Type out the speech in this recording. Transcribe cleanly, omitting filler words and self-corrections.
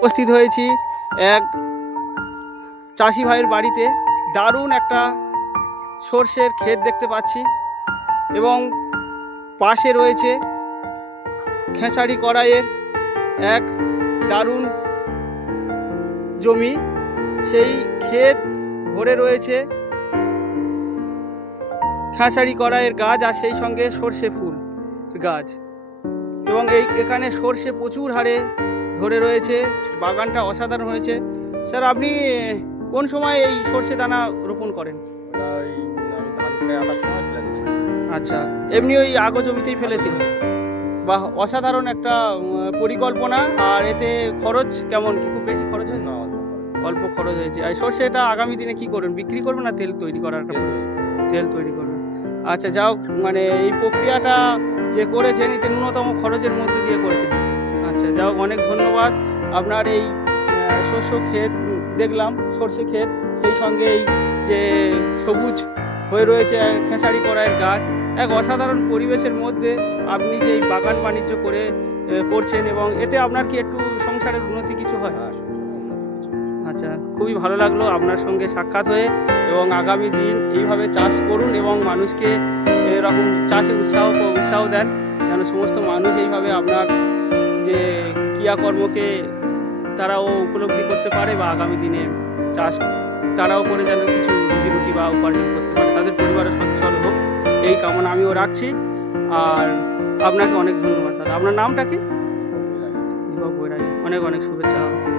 উপস্থিত হয়েছি এক চাষি ভাইয়ের বাড়িতে। দারুণ একটা সর্ষের ক্ষেত দেখতে পাচ্ছি এবং পাশে রয়েছে খেসারি কড়াইয়ের এক দারুণ জমি। সেই ক্ষেত ভরে রয়েছে খেসারি কড়াইয়ের গাছ আর সেই সঙ্গে সর্ষে ফুল গাছ, এবং এখানে সর্ষে প্রচুর হারে ধরে রয়েছে। বাগানটা অসাধারণ হয়েছে। স্যার, আপনি কোন সময় এই সর্ষে দানা রোপণ করেন? আচ্ছা, এমনি ওই আগো জমিতেই ফেলেছিলেন? বাহ, অসাধারণ একটা পরিকল্পনা। আর এতে খরচ কেমন, কি খুব বেশি খরচ হয়? না, অল্প খরচ হয়েছে। আর সর্ষেটা আগামী দিনে কি করবেন, বিক্রি করবেন না তেল তৈরি করার? তেল তৈরি করবেন। আচ্ছা, যাও, মানে এই প্রক্রিয়াটা যে করেছেন এতে ন্যূনতম খরচের মধ্যে দিয়ে করেছেন। আচ্ছা, যাও, অনেক ধন্যবাদ। আপনার এই শস্য ক্ষেত দেখলাম, সর্ষে ক্ষেত, সেই সঙ্গে এই যে সবুজ হয়ে রয়েছে খেসারি কড়াইয়ের গাছ, এক অসাধারণ পরিবেশের মধ্যে আপনি যে এই বাগান বাণিজ্য করছেন, এবং এতে আপনার কি একটু সংসারের উন্নতি কিছু হয়? আচ্ছা, খুবই ভালো লাগলো আপনার সঙ্গে সাক্ষাৎ হয়ে। এবং আগামী দিন এইভাবে চাষ করুন এবং মানুষকে এরকম চাষে উৎসাহ দেন, যেন সমস্ত মানুষ এইভাবে আপনার যে ক্রিয়াকর্মকে তারাও উপলব্ধি করতে পারে, বা আগামী দিনে চাষ তারাও করে যেন কিছু রুজি বা উপার্জন করতে পারে, তাদের পরিবারও সচ্ছল হোক, এই কামনা আমিও রাখছি। আর আপনাকে অনেক ধন্যবাদ দাদা। আপনার নামটা কি? দীপক বৈরাগী। অনেক অনেক শুভেচ্ছা।